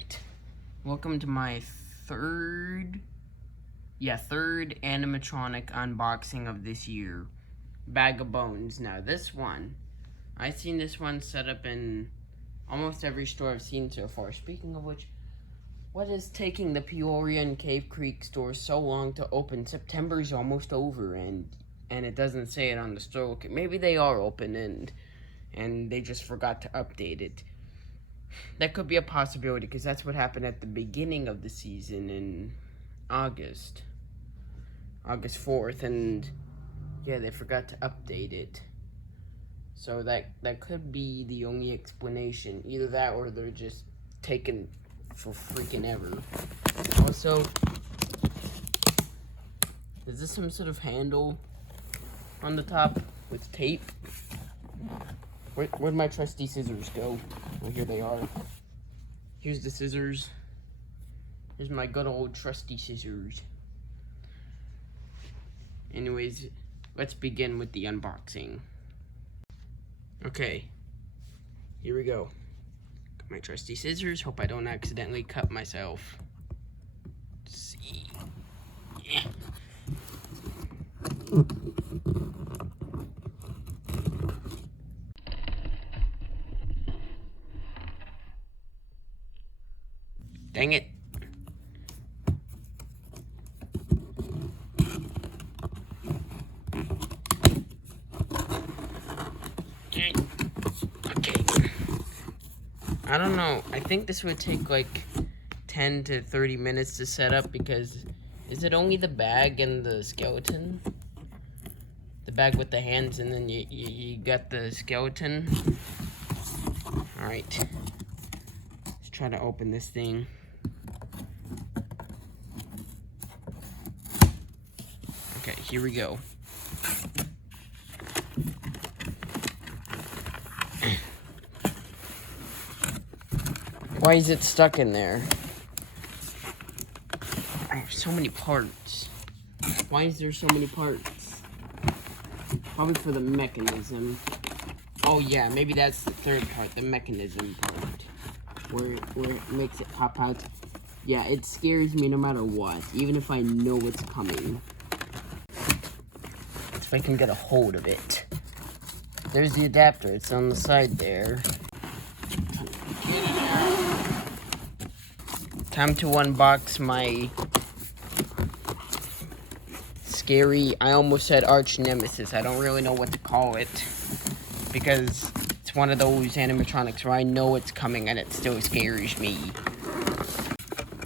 Alright, welcome to my third animatronic unboxing of this year. Bag of Bones. Now this one, I've seen this one set up in almost every store I've seen so far. Speaking of which, what is taking the Peoria and Cave Creek stores so long to open? September's almost over and it doesn't say it on the store. Okay, maybe they are open and they just forgot to update it. That could be a possibility, because that's what happened at the beginning of the season in August 4th, and yeah, they forgot to update it. So that could be the only explanation. Either that or they're just taking for freaking ever. Also, is this some sort of handle on the top with tape? Where'd my trusty scissors go? Well, here they are. Here's the scissors. Here's my good old trusty scissors. Anyways, let's begin with the unboxing. Okay, here we go. Got my trusty scissors. Hope I don't accidentally cut myself. Let's see. Yeah. Dang it. Okay. I don't know. I think this would take like 10 to 30 minutes to set up, because is it only the bag and the skeleton? The bag with the hands and then you got the skeleton? Alright. Let's try to open this thing. Okay, here we go. Why is it stuck in there? I have so many parts. Why is there so many parts? Probably for the mechanism. Oh yeah, maybe that's the third part, the mechanism part. Where it makes it pop out. Yeah, it scares me no matter what, even if I know it's coming. If I can get a hold of it. There's the adapter, it's on the side there. Time to unbox my scary, I almost said arch nemesis. I don't really know what to call it, because it's one of those animatronics where I know it's coming and it still scares me.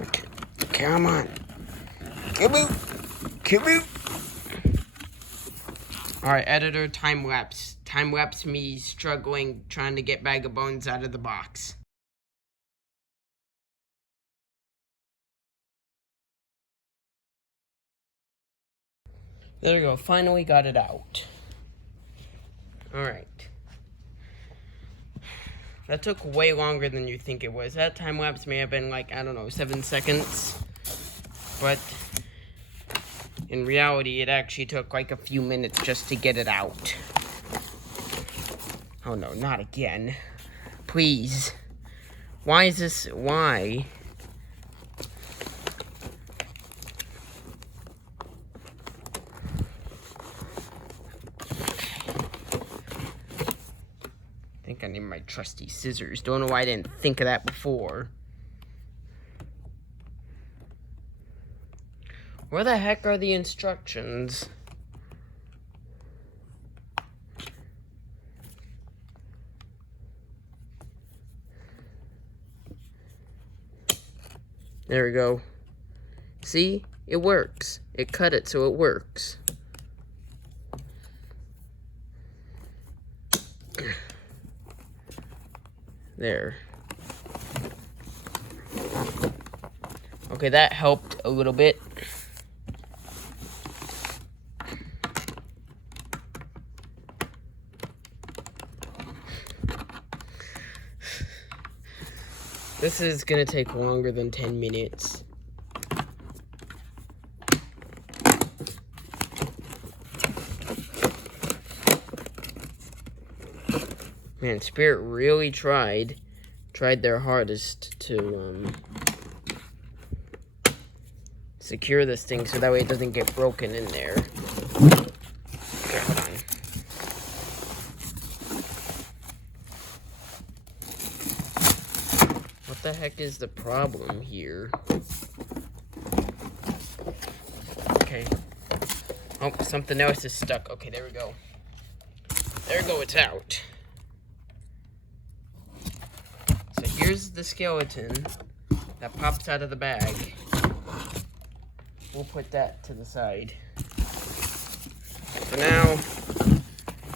Okay, come on. Come on. Alright, editor, time lapse. Time lapse me struggling, trying to get Bag of Bones out of the box. There we go, finally got it out. Alright. That took way longer than you think it was. That time lapse may have been like, I don't know, 7 seconds. But in reality, it actually took like a few minutes just to get it out. Oh no, not again. Please. Why is this? Why? I think I need my trusty scissors. Don't know why I didn't think of that before. Where the heck are the instructions? There we go. See? It works. It cut it so it works. There. Okay, that helped a little bit. This is gonna take longer than 10 minutes. Man, Spirit really tried tried their hardest to secure this thing so that way it doesn't get broken in there. Okay, hold on. What the heck is the problem here? Okay. Oh, something else is stuck. Okay, there we go. There we go, it's out. So here's the skeleton that pops out of the bag. We'll put that to the side. For now,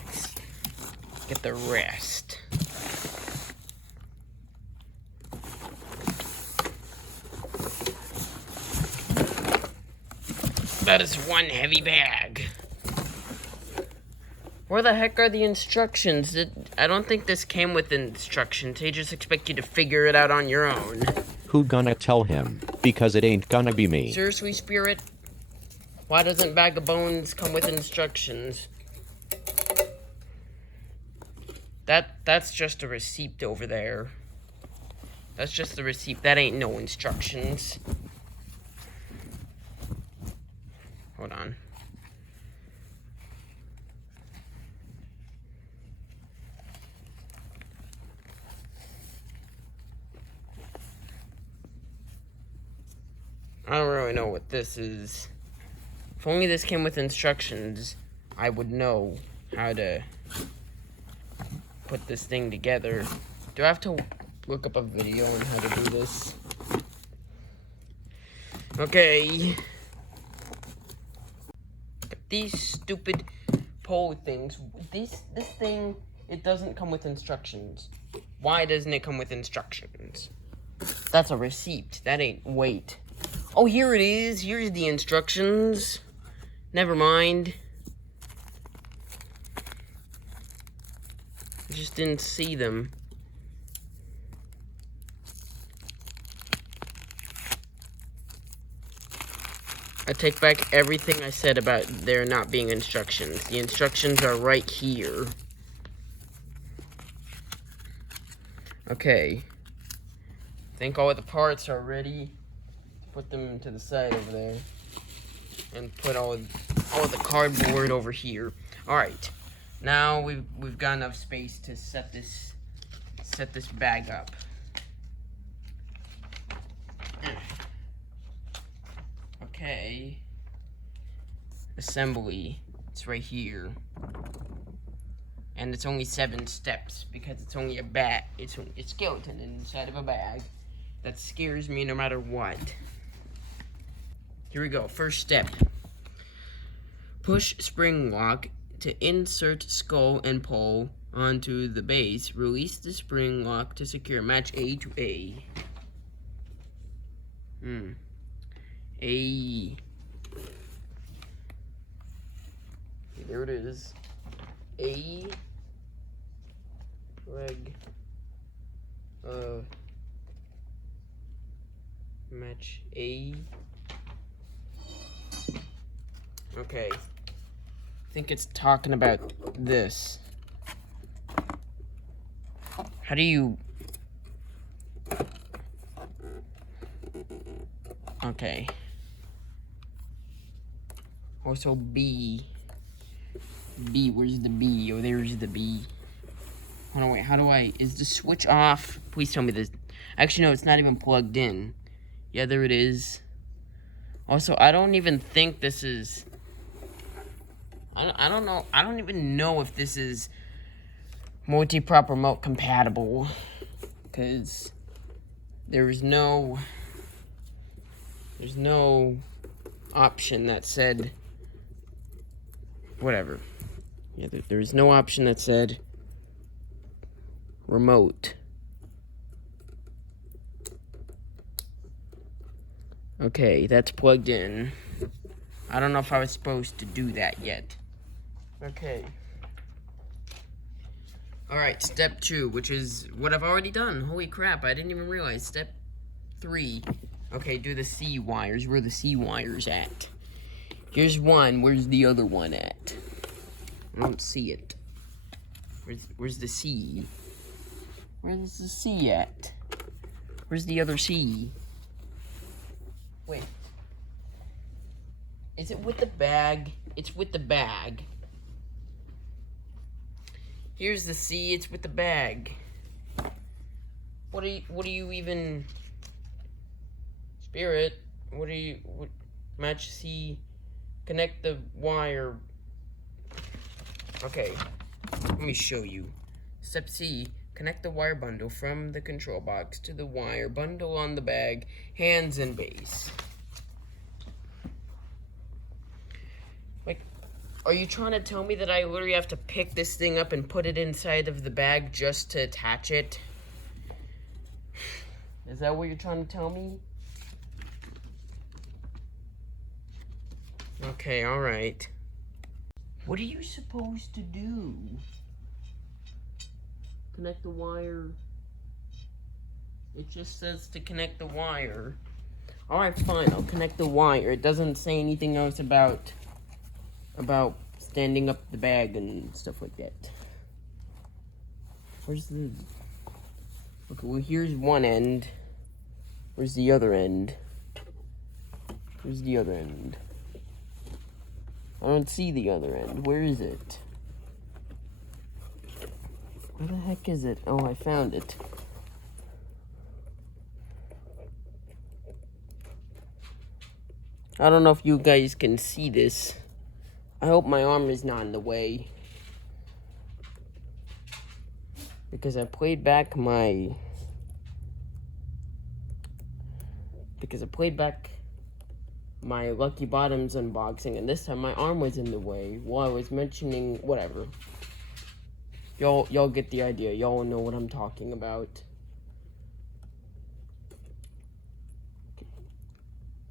let's get the rest. That is one heavy bag. Where the heck are the instructions? I don't think this came with instructions. They just expect you to figure it out on your own. Who gonna tell him? Because it ain't gonna be me. Seriously, Spirit? Why doesn't Bag of Bones come with instructions? That's just a receipt over there. That's just a receipt. That ain't no instructions. Hold on. I don't really know what this is. If only this came with instructions, I would know how to put this thing together. Do I have to look up a video on how to do this? Okay. These stupid pole things. This thing, it doesn't come with instructions. Why doesn't it come with instructions? That's a receipt. That ain't weight. Oh, here it is. Here's the instructions. Never mind. I just didn't see them. I take back everything I said about there not being instructions. The instructions are right here. Okay. I think all of the parts are ready. Put them to the side over there. And put all of the cardboard over here. Alright. Now we've got enough space to set this bag up. Okay. Assembly. It's right here. And it's only 7 steps because it's only a it's a skeleton inside of a bag. That scares me no matter what. Here we go. First step. Push spring lock to insert skull and pole onto the base. Release the spring lock to secure. Match A to A. A. Okay, there it is. A. Leg. Match A. Okay. I think it's talking about this. How do you... Okay. Also B. B, where's the B? Oh, there's the B. Hold on, wait, how do I... Is the switch off? Please tell me this. Actually, no, it's not even plugged in. Yeah, there it is. Also, I don't even think this is... I don't know. I don't even know if this is multi-prop remote compatible. Because there's no option that said... Whatever. Yeah, there's no option that said remote. Okay, that's plugged in. I don't know if I was supposed to do that yet. Okay. Alright, step 2, which is what I've already done. Holy crap, I didn't even realize. Step 3. Okay, do the C wires. Where are the C wires at? Here's one. Where's the other one at? I don't see it. Where's the C? Where's the C at? Where's the other C? Wait. Is it with the bag? It's with the bag. Here's the C, it's with the bag. What are you even... Spirit, what match C, connect the wire. Okay, let me show you. Step C, connect the wire bundle from the control box to the wire bundle on the bag, hands and base. Like, are you trying to tell me that I literally have to pick this thing up and put it inside of the bag just to attach it? Is that what you're trying to tell me? Okay, alright. What are you supposed to do? Connect the wire. It just says to connect the wire. Alright, fine, I'll connect the wire. It doesn't say anything else about standing up the bag and stuff like that. Where's the... Okay, well here's one end. Where's the other end? Where's the other end? I don't see the other end. Where is it? Where the heck is it? Oh, I found it. I don't know if you guys can see this. I hope my arm is not in the way. Because I played back my... my Lucky Bottoms unboxing, and this time my arm was in the way while I was mentioning whatever. Y'all get the idea. Y'all know what I'm talking about.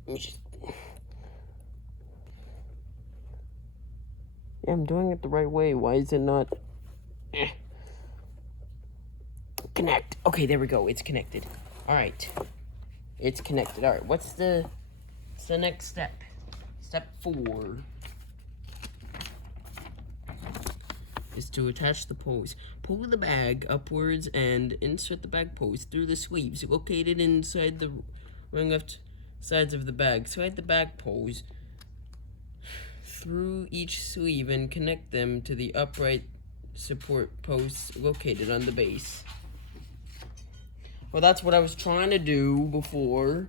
Yeah, I'm doing it the right way. Why is it not... Connect. Okay, there we go. It's connected. Alright. It's connected. Alright, what's the next step? Step 4 is to attach the pose. Pull the bag upwards and insert the bag pose through the sleeves located inside the left sides of the bag. Slide the bag pose through each sleeve and connect them to the upright support posts located on the base. Well, that's what I was trying to do before.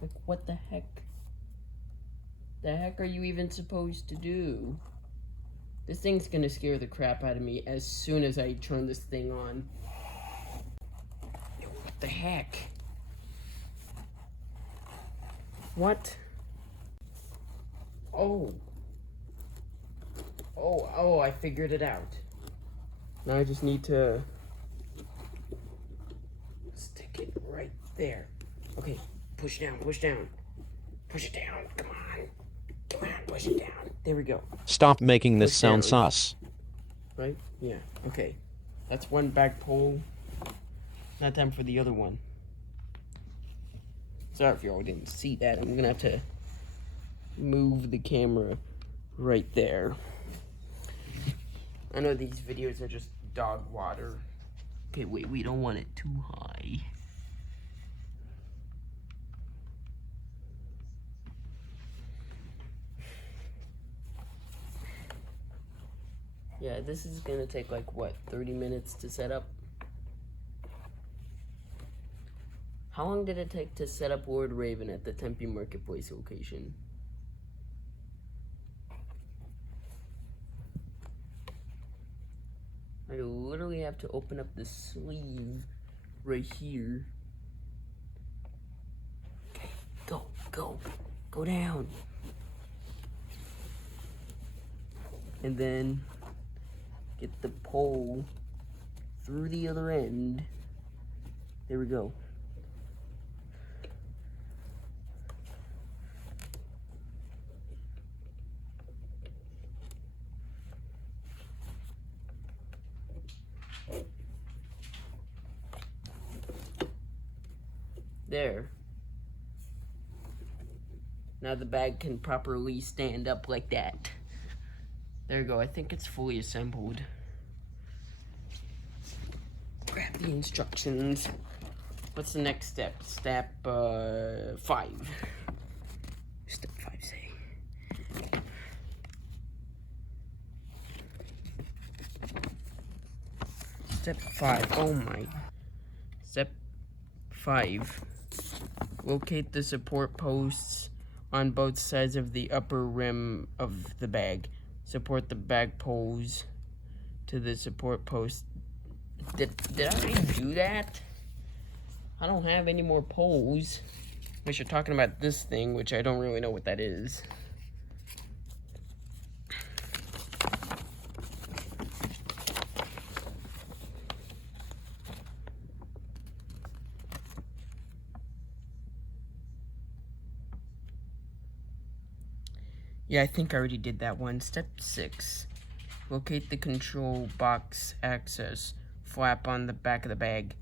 Like, what the heck? The heck are you even supposed to do? This thing's gonna scare the crap out of me as soon as I turn this thing on. What the heck? What? Oh, I figured it out. Now I just need to stick it right there. Okay, push down, push down. Push it down, come on. Come on, push it down. There we go. Stop making this Push sound down. sus. Right? Yeah, okay. That's one back pole. Now time for the other one. Sorry if y'all didn't see that. I'm gonna have to move the camera right there. I know these videos are just dog water. Okay, wait, we don't want it too high. Yeah, this is gonna take like, what, 30 minutes to set up? How long did it take to set up Lord Raven at the Tempe Marketplace location? I literally have to open up the sleeve right here. Okay, go down. And then get the pole through the other end. There we go. There. Now the bag can properly stand up like that. There you go. I think it's fully assembled. the instructions. What's the next step? Step 5. Step 5 say. Step 5. Oh my. Step 5. Locate the support posts on both sides of the upper rim of the bag. Support the bag poles to the support post. Did I already do that? I don't have any more poles. Unless you're talking about this thing, which I don't really know what that is. Yeah, I think I already did that one. Step 6. Locate the control box access flap on the back of the bag.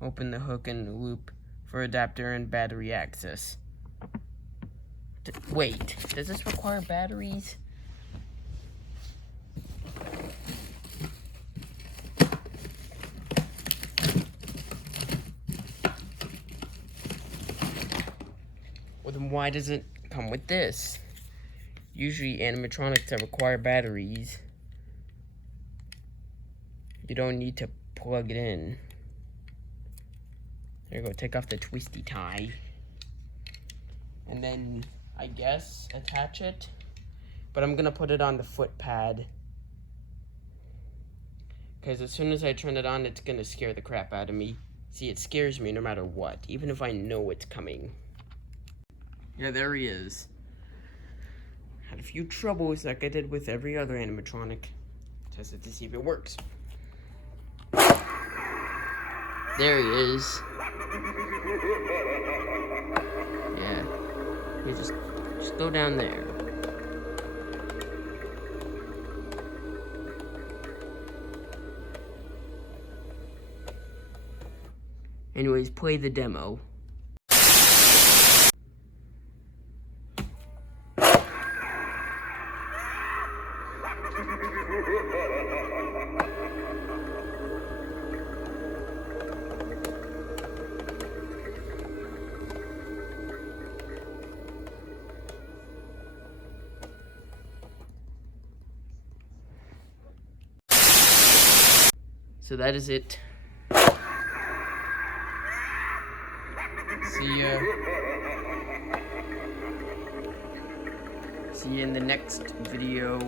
Open the hook and loop for adapter and battery access. Wait, does this require batteries? Well, then why does it come with this? Usually animatronics that require batteries, you don't need to plug it in. There you go, take off the twisty tie. And then, I guess, attach it. But I'm gonna put it on the foot pad. Because as soon as I turn it on, it's gonna scare the crap out of me. See, it scares me no matter what, even if I know it's coming. Yeah, there he is. Had a few troubles like I did with every other animatronic. Tested to see if it works. There he is. Yeah. You just go down there. Anyways, play the demo. So that is it. See ya. See you in the next video.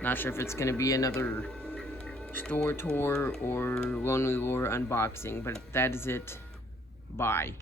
Not sure if it's gonna be another store tour or Lonely Lure unboxing, but that is it. Bye.